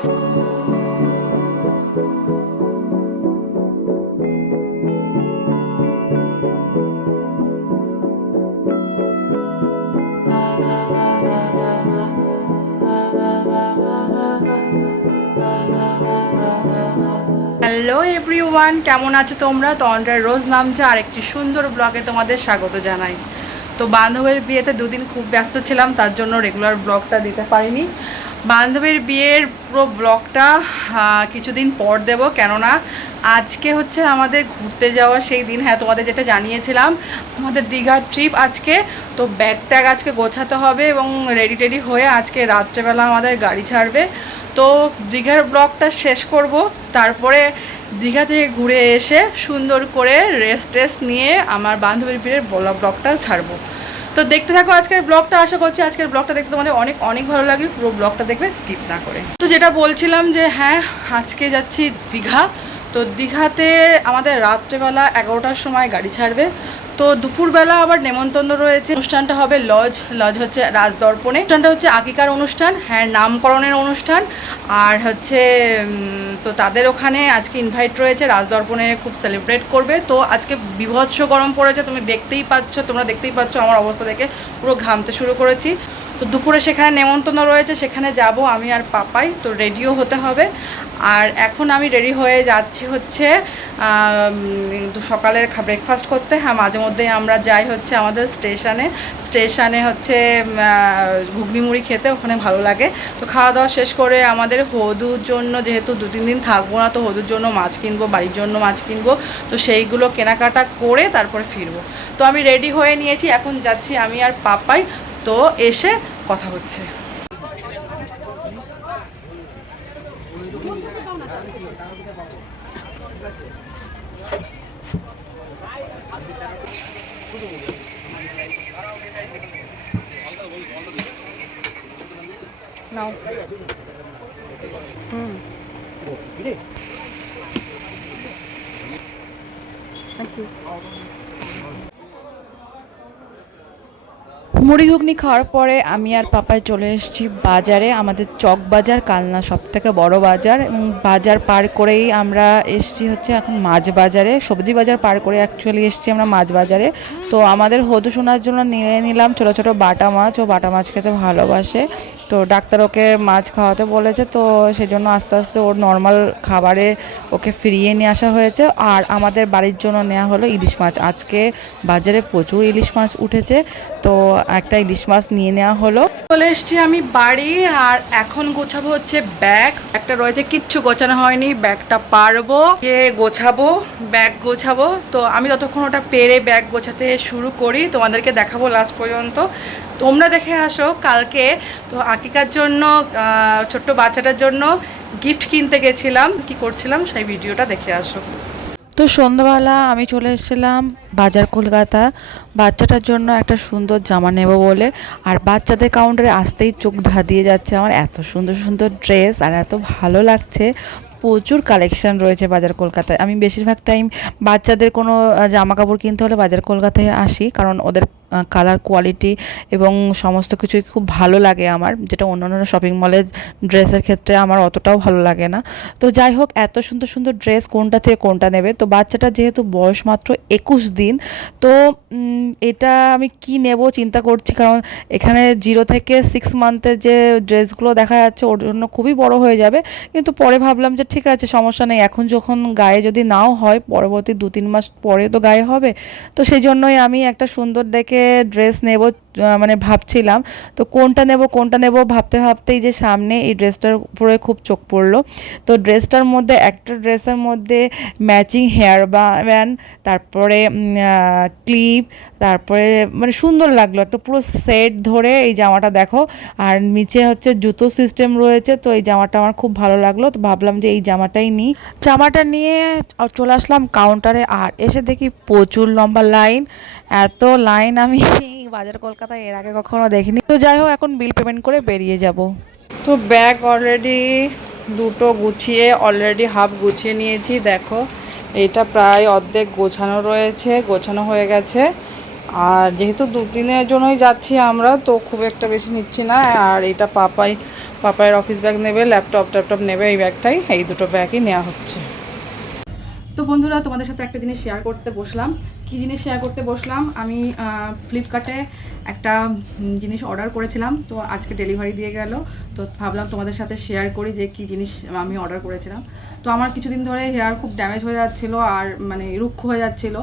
Hello everyone, কেমন আছো তোমরা? তন্দ্রা রোজ নামছে আর একটি সুন্দর ব্লগে তোমাদের স্বাগত জানাই। তো বান্ধবীর বিয়েতে দুদিন খুব ব্যস্ত ছিলাম, তার জন্য রেগুলার ব্লগটা দিতে পারিনি। বান্ধবীর বিয়ের পুরো ব্লগটা কিছুদিন পর দেব, কেননা আজকে হচ্ছে আমাদের ঘুরতে যাওয়া সেই দিন। হ্যাঁ, তোমাদের যেটা জানিয়েছিলাম, আমাদের দীঘার ট্রিপ আজকে। তো ব্যাগ ট্যাগ আজকে গোছাতে হবে এবং রেডি টেডি হয়ে আজকে রাত্রেবেলা আমাদের গাড়ি ছাড়বে। তো দীঘার ব্লগটা শেষ করব, তারপরে দীঘা থেকে ঘুরে এসে সুন্দর করে রেস্ট নিয়ে আমার বান্ধবীর বিয়ের ব্লগটা ছাড়বো। তো দেখতে থাকো আজকের ব্লগটা। আশা করছি আজকের ব্লগটা দেখতে তোমাদের অনেক অনেক ভালো লাগবে, পুরো ব্লগটা দেখবে স্কিপ না করে। তো যেটা বলছিলাম যে হ্যাঁ, আজকে যাচ্ছি দীঘা। তো দীঘাতে আমাদের রাত্রেবেলা 11টার সময় গাড়ি ছাড়বে। তো দুপুরবেলা আবার নেমন্তন্ন রয়েছে। অনুষ্ঠানটা হবে লজ হচ্ছে রাজদর্পণে। অনুষ্ঠানটা হচ্ছে আকিকার অনুষ্ঠান, হ্যাঁ নামকরণের অনুষ্ঠান। আর হচ্ছে তো তাদের ওখানে আজকে ইনভাইট রয়েছে, রাজদর্পণে খুব সেলিব্রেট করবে। তো আজকে বিভৎস গরম পড়েছে, তোমরা দেখতেই পাচ্ছ আমার অবস্থা দেখে পুরো ঘামতে শুরু করেছি। তো দুপুরে সেখানে নেমন্তন্ন রয়েছে, সেখানে যাব আমি আর পাপাই। তো রেডিও হতে হবে। আর এখন আমি রেডি হয়ে যাচ্ছি হচ্ছে সকালের ব্রেকফাস্ট করতে। হ্যাঁ, মাঝে মধ্যেই আমরা যাই হচ্ছে আমাদের স্টেশনে হচ্ছে ঘুগনি মুড়ি খেতে, ওখানে ভালো লাগে। তো খাওয়া দাওয়া শেষ করে আমাদের হদুর জন্য, যেহেতু 2-3 দিন থাকবো না, তো হদুর জন্য মাছ কিনবো, বাড়ির জন্য মাছ কিনবো। তো সেইগুলো কেনাকাটা করে তারপরে ফিরবো। তো আমি রেডি হয়ে নিয়েছি, এখন যাচ্ছি আমি আর পাপাই। তো এসে কথা হচ্ছে। নাও। Thank you. মুড়ি ঘুগনি খাওয়ার পরে আমি আর পাপায় চলে এসেছি বাজারে, আমাদের চক বাজার, কালনা সবথেকে বড় বাজার। এবং বাজার পার করেই আমরা এসেছি হচ্ছে এখন মাছ বাজারে, সবজি বাজার পার করে অ্যাকচুয়ালি এসেছি আমরা মাছ বাজারে। তো আমাদের হদু শোনার জন্য নিয়ে নিলাম ছোটো ছোটো বাটা মাছ। ও বাটা মাছ খেতে ভালোবাসে, তো ডাক্তার ওকে মাছ খাওয়াতে বলেছে। তো সেজন্য আস্তে আস্তে ওর নর্মাল খাবারে ওকে ফিরিয়ে নিয়ে আসা হয়েছে। আর আমাদের বাড়ির জন্য নেওয়া হলো ইলিশ মাছ। আজকে বাজারে প্রচুর ইলিশ মাছ উঠেছে, তো একটা ইলিশ মাছ নিয়ে নেওয়া হলো। চলে এসছি আমি বাড়ি, আর এখন গোছাবো হচ্ছে ব্যাগ। একটা রয়েছে, কিচ্ছু গোছানো হয়নি, ব্যাগটা পারবো ব্যাগ গোছাবো। তো আমি ততক্ষণ ওটা পেরে ব্যাগ গোছাতে শুরু করি, তোমাদেরকে দেখাবো লাস্ট পর্যন্ত। তোমরা দেখে আসো কালকে। তো আকিকার জন্য, ছোট্ট বাচ্চাটার জন্য গিফট কিনতে গেছিলাম, কি করছিলাম সেই ভিডিওটা দেখে আসো। তো সন্ধ্যাবেলা আমি চলে এসেছিলাম বাজার কলকাতা, বাচ্চাটার জন্য একটা সুন্দর জামা নেব বলে। আর বাচ্চাদের কাউন্টারে আসতেই চোখ ধাঁধিয়ে যাচ্ছে আমার, এত সুন্দর সুন্দর ড্রেস আর এত ভালো লাগছে। প্রচুর কালেকশন রয়েছে বাজার কলকাতায়। আমি বেশিরভাগ টাইম বাচ্চাদের কোনো জামা কাপড় কিনতে হলে বাজার কলকাতায় আসি, কারণ ওদের কালার কোয়ালিটি এবং সমস্ত কিছুই খুব ভালো লাগে আমার, যেটা অন্যান্য শপিং মলের ড্রেসের ক্ষেত্রে আমার অতটাও ভালো লাগে না। তো যাই হোক, এত সুন্দর সুন্দর ড্রেস কোনটা থেকে কোনটা নেবে। তো বাচ্চাটা যেহেতু বয়স মাত্র 21 দিন, তো এটা আমি কি নেব চিন্তা করছি, কারণ এখানে 0 থেকে 6 মান্থের যে ড্রেসগুলো দেখা যাচ্ছে ওর জন্য খুবই বড় হয়ে যাবে। কিন্তু পরে ভাবলাম যে ঠিক আছে, সমস্যা নেই, এখন যখন গায়ে যদি নাও হয় পরবর্তী 2-3 মাস পরে তো গায়ে হবে। তো সেই জন্যই আমি একটা সুন্দর দেখে ড্রেস নেব মানে ভাবছিলাম। তো কোনটা নেব ভাবতে ভাবতেই যে সামনে এই ড্রেসটার উপরে খুব চোখ পড়লো। তো ড্রেসটার মধ্যে, একটা ড্রেসের মধ্যে ম্যাচিং হেয়ার ব্যান্ড, তারপরে ক্লিপ, তারপরে মানে সুন্দর লাগলো, একটা পুরো সেট ধরে এই জামাটা দেখো। আর নিচে হচ্ছে জুতো সিস্টেম রয়েছে। তো এই জামাটা আমার খুব ভালো লাগলো, তো ভাবলাম যে এই জামাটাই নিই। জামাটা নিয়ে চলে আসলাম কাউন্টারে, আর এসে দেখি প্রচুর লম্বা লাইন। এত লাইন আমি বাজার কলকাতায় এর আগে কখনো দেখিনি। তো যাই হোক, এখন বিল পেমেন্ট করে বেরিয়ে যাব। তো ব্যাগ অলরেডি দুটো গুছিয়ে, অলরেডি হাফ গুছিয়ে নিয়েছি। দেখো, এটা প্রায় অর্ধেক গোছানো হয়ে গেছে। আর যেহেতু 2 দিনের জন্যই যাচ্ছি আমরা, তো খুব একটা বেশি নিচ্ছি না। আর এটা পাপায়ের অফিস ব্যাগ নেবে, ল্যাপটপ নেবে, এই ব্যাগটাই, এই দুটো ব্যাগই নেওয়া হচ্ছে। তো বন্ধুরা, তোমাদের সাথে একটা জিনিস শেয়ার করতে বসলাম। কি জিনিস শেয়ার করতে বসলাম, আমি ফ্লিপকার্টে একটা জিনিস অর্ডার করেছিলাম, তো আজকে ডেলিভারি দিয়ে গেল। তো ভাবলাম তোমাদের সাথে শেয়ার করি যে কি জিনিস আমি অর্ডার করেছিলাম। তো আমার কিছুদিন ধরে হেয়ার খুব ড্যামেজ হয়ে যাচ্ছিলো, আর মানে রুক্ষ হয়ে যাচ্ছিলো,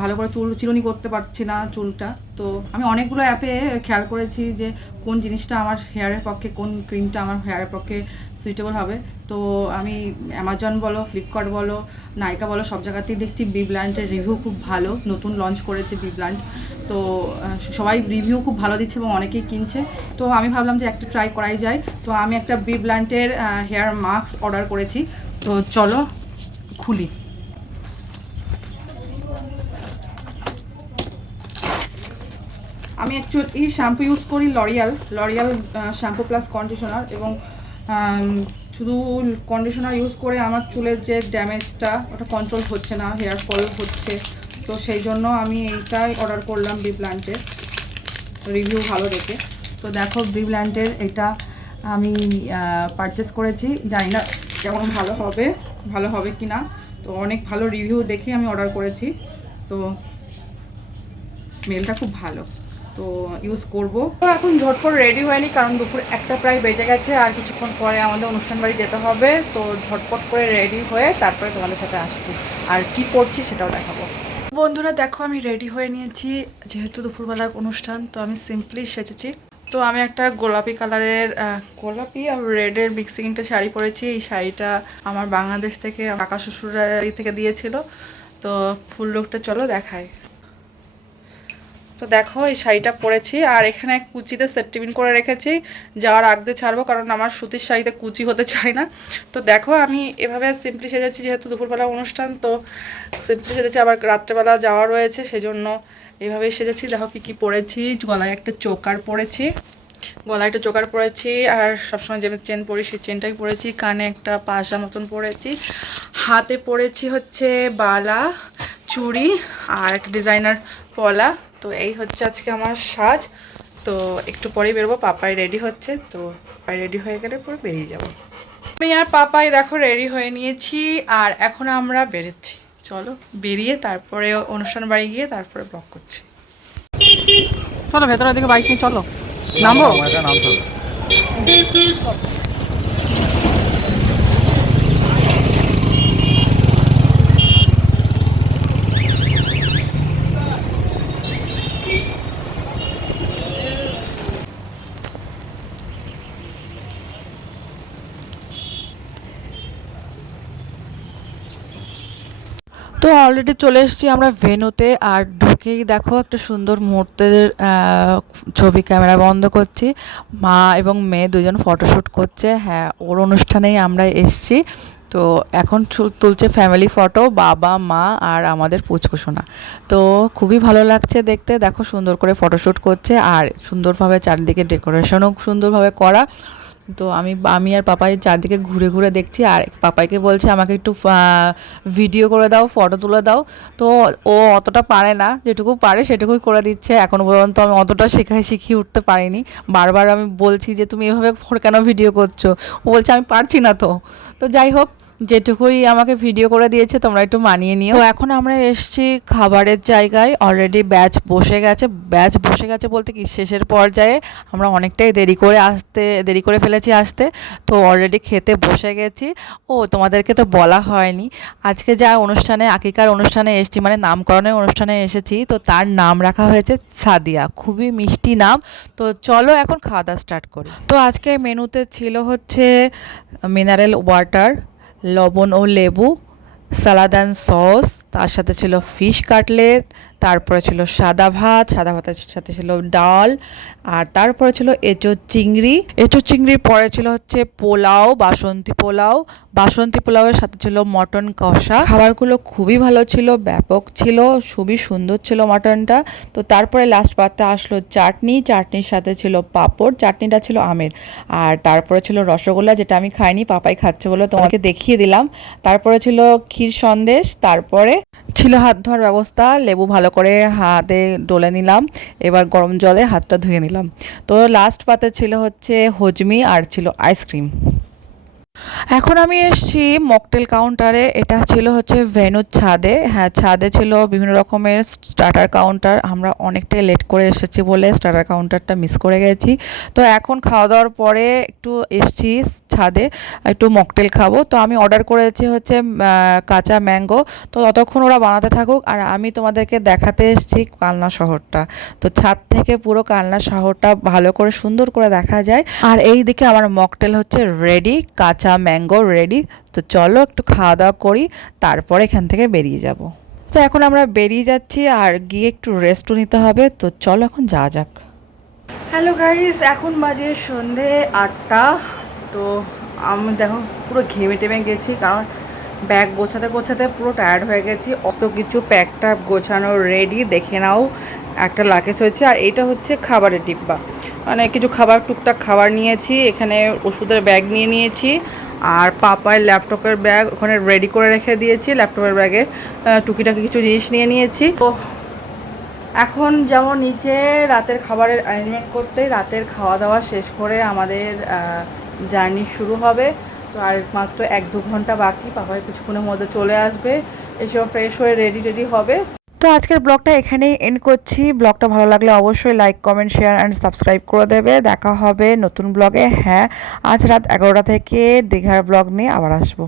ভালো করে চুল চিরুনি করতে পারছি না চুলটা। তো আমি অনেকগুলো অ্যাপে খেয়াল করেছি যে কোন জিনিসটা আমার হেয়ারের পক্ষে, কোন ক্রিমটা আমার হেয়ারের পক্ষে সুইটেবল হবে। তো আমি অ্যামাজন বলো, ফ্লিপকার্ট বলো, নাইকা বলো, সব জায়গাতেই দেখছি বি ব্ল্যান্ডের রিভিউ খুব ভালো, নতুন লঞ্চ করেছে বি ব্ল্যান্ড। তো সবাই রিভিউ খুব ভালো দিচ্ছে এবং অনেকেই কিনছে। তো আমি ভাবলাম যে একটা ট্রাই করাই যায়। তো আমি একটা বি ব্ল্যান্ডের হেয়ার মাস্ক অর্ডার করেছি। তো চলো খুলি। আমি অ্যাকচুয়ালি শ্যাম্পু ইউজ করি লরিয়াল শ্যাম্পু প্লাস কন্ডিশনার, এবং শুধু কন্ডিশনার ইউজ করে আমার চুলের যে ড্যামেজটা ওটা কন্ট্রোল হচ্ছে না, হেয়ার ফল হচ্ছে। তো সেই জন্য আমি এইটাই অর্ডার করলাম বি ব্ল্যান্ডের, রিভিউ ভালো দেখে। তো দেখো বি ব্ল্যান্ডের এটা আমি পারচেস করেছি, জানি না কেমন ভালো হবে কি না। তো অনেক ভালো রিভিউ দেখে আমি অর্ডার করেছি। তো স্মেলটা খুব ভালো, তো ইউজ করব। তো এখন ঝটপট রেডি হয়নি, কারণ দুপুর একটা প্রায় বেজে গেছে, আর কিছুক্ষণ পরে আমাদের অনুষ্ঠান বাড়ি যেতে হবে। তো ঝটপট করে রেডি হয়ে তারপরে তোমাদের সাথে আসছি, আর কি পড়ছি সেটাও দেখাবো। বন্ধুরা দেখো, আমি রেডি হয়ে নিয়েছি, যেহেতু দুপুরবেলার অনুষ্ঠান। তো আমি সিম্পলি সেজেছি। তো আমি একটা গোলাপি কালারের, গোলাপি আর রেডের মিক্সিং একটা শাড়ি পরেছি। এই শাড়িটা আমার বাংলাদেশ থেকে কাকা শ্বশুরা থেকে দিয়েছিল। তো ফুল লুকটা চলো দেখাই। তো দেখো এই শাড়িটা পরেছি, আর এখানে কুচিতে সেটটিপিন করে রেখেছি, যাওয়ার আগে ছাড়বো, কারণ আমার সুতির শাড়িতে কুচি হতে চায় না। তো দেখো আমি এভাবে সিম্পলি সেজেছি, যেহেতু দুপুরবেলা অনুষ্ঠান, তো সিম্পলি সেজেছি। আবার রাত্রেবেলা যাওয়া রয়েছে, সেজন্য এইভাবেই সেজেছি। দেখো কী কী পরেছি, গলায় একটা চোকার পরেছি, আর সবসময় যে চেন পরি সেই চেনটাই পরেছি। কানে একটা পাশা মতন পরেছি, হাতে পরেছি হচ্ছে বালা, চুড়ি, আর একটা ডিজাইনার পলা। তো এই হচ্ছে আজকে আমার সাজ। তো একটু পরেই বেরোবো, পাপাই রেডি হচ্ছে। তো পাপাই রেডি হয়ে গেলে পরে বেরিয়ে যাবো। আমি আর পাপাই দেখো রেডি হয়ে নিয়েছি, আর এখন আমরা বেরোচ্ছি। চলো বেরিয়ে তারপরে অনুষ্ঠান বাড়ি গিয়ে তারপরে ব্লগ করছি। চলো ভেতরের দিকে বাইক নিয়ে চলো, নামবো। তো অলরেডি চলে এসেছি আমরা ভেন্যুতে, আর ঢুকেই দেখো একটা সুন্দর মুহূর্তের ছবি ক্যামেরা বন্ধ করছি। মা এবং মেয়ে দুজন ফটোশ্যুট করছে। হ্যাঁ, ওর অনুষ্ঠানেই আমরা এসেছি। তো এখন তুলছে ফ্যামিলি ফটো, বাবা মা আর আমাদের পুচকুসোনা। তো খুবই ভালো লাগছে দেখতে, দেখো সুন্দর করে ফটোশ্যুট করছে, আর সুন্দরভাবে চারদিকে ডেকোরেশনও সুন্দরভাবে করা। তো আমি আর পাপাই চারদিকে ঘুরে ঘুরে দেখছি, আর পাপাইকে বলছে আমাকে একটু ভিডিও করে দাও, ফটো তুলে দাও। তো ও অতটা পারে না, যেটুকু পারে সেটুকুই করে দিচ্ছে। এখনও পর্যন্ত আমি অতটা শিখিয়ে উঠতে পারিনি। বারবার আমি বলছি যে তুমি এভাবে কেন ভিডিও করছো, ও বলছে আমি পারছি না। তো যাই হোক, যেটুকুই আমাকে ভিডিও করে দিয়েছে তোমরা একটু মানিয়ে নিও। তো এখন আমরা এসেছি খাবারের জায়গায়, অলরেডি ব্যাচ বসে গেছে বলতে কি শেষের পর্যায়ে। আমরা অনেকটাই দেরি করে ফেলেছি আসতে। তো অলরেডি খেতে বসে গেছি। ও তোমাদেরকে তো বলা হয়নি, আজকে যা অনুষ্ঠানে, আকিকার অনুষ্ঠানে এসেছি, মানে নামকরণের অনুষ্ঠানে এসেছি, তো তার নাম রাখা হয়েছে সাদিয়া, খুবই মিষ্টি নাম। তো চলো এখন খাওয়া দাওয়া স্টার্ট করি। তো আজকে মেনুতে ছিল হচ্ছে মিনারেল ওয়াটার, লবণ ও লেবু, সালাদ অ্যান্ড সস, তার সাথে ছিল ফিশ কাটলেট, তারপরে ছিল সাদা ভাতের সাথে ছিল ডাল, আর তারপরে ছিল এঁচোড় চিংড়ির পরে ছিল হচ্ছে বাসন্তী পোলাওয়ের সাথে ছিল মটন কষা। খাবারগুলো খুবই ভালো ছিল, ব্যাপক ছিল, খুবই সুন্দর ছিল মটনটা। তো তারপরে লাস্ট পাতে আসলো চাটনির সাথে ছিল পাঁপড়, চাটনিটা ছিল আমের, আর তারপরে ছিল রসগোল্লা, যেটা আমি খাইনি, পাপাই খাচ্ছে বলে তোমাকে দেখিয়ে দিলাম। তারপরে ছিল ক্ষীর সন্দেশ, তারপরে ছিল হাত ধোয়ার ব্যবস্থা, লেবু ভালো করে হাতে ডলে নিলাম, এবার গরম জলে হাতটা ধুয়ে নিলাম। তো লাস্ট পাতে ছিল হচ্ছে হজমি আর ছিল আইসক্রিম। এখন আমি এসেছি মকটেল কাউন্টারে। এটা ছিল হচ্ছে ভেন্যুর ছাদে। হ্যাঁ, ছাদে ছিল বিভিন্ন রকমের স্টার্টার কাউন্টার। আমরা অনেকটাই লেট করে এসেছি বলে স্টার্টার কাউন্টারটা মিস করে গেছি। তো এখন খাওয়া দাওয়ার পরে একটু এসেছি ছাদে, একটু মকটেল খাবো। তো আমি অর্ডার করেছি হচ্ছে কাঁচা ম্যাঙ্গো। তো ততক্ষণ ওরা বানাতে থাকুক আর আমি তোমাদেরকে দেখাতে এসেছি কালনা শহরটা। তো ছাদ থেকে পুরো কালনা শহরটা ভালো করে সুন্দর করে দেখা যায়। আর এই দিকে আমার মকটেল হচ্ছে রেডি, কাঁচা ম্যাঙ্গো রেডি। তো চলো একটু খাওয়া দাওয়া করি, তারপরে এখান থেকে বেরিয়ে যাব। তো এখন আমরা বেরিয়ে যাচ্ছি আর গিয়ে একটু রেস্টও নিতে হবে। তো চলো এখন যাওয়া যাক। হ্যালো গাইস, এখন বাজে সন্ধে 8টা। তো আমি দেখো পুরো ঘেমে টেমে গেছি, কারণ ব্যাগ গোছাতে গোছাতে পুরো টায়ার্ড হয়ে গেছি। অত কিছু প্যাকটা গোছানো রেডি, দেখে নাও একটা লাকেজ হয়েছে। আর এটা হচ্ছে খাবারের ডিব্বা, মানে কিছু খাবার টুকটাক খাবার নিয়েছি, এখানে ওষুধের ব্যাগ নিয়ে নিয়েছি। আর পাপার ল্যাপটপের ব্যাগ ওখানে রেডি করে রেখে দিয়েছি, ল্যাপটপের ব্যাগে টুকিটাকি কিছু জিনিস নিয়ে নিয়েছি। তো এখন যেমন নিচে রাতের খাবারের অ্যারেঞ্জমেন্ট করতে, রাতের খাওয়া দাওয়া শেষ করে আমাদের জার্নি শুরু হবে। তো আর মাত্র 1-2 ঘন্টা বাকি, পাপাই কিছুক্ষণের মধ্যে চলে আসবে, এসব ফ্রেশ হয়ে রেডি হবে। তো আজকের ব্লগটা এখানেই এন্ড করছি। ব্লগটা ভালো লাগলে অবশ্যই like, comment, share and subscribe করে দেবে। দেখা হবে নতুন ব্লগে। হ্যাঁ, আজ রাত 11টা থেকে দীঘার ব্লগ নিয়ে আবার আসবো।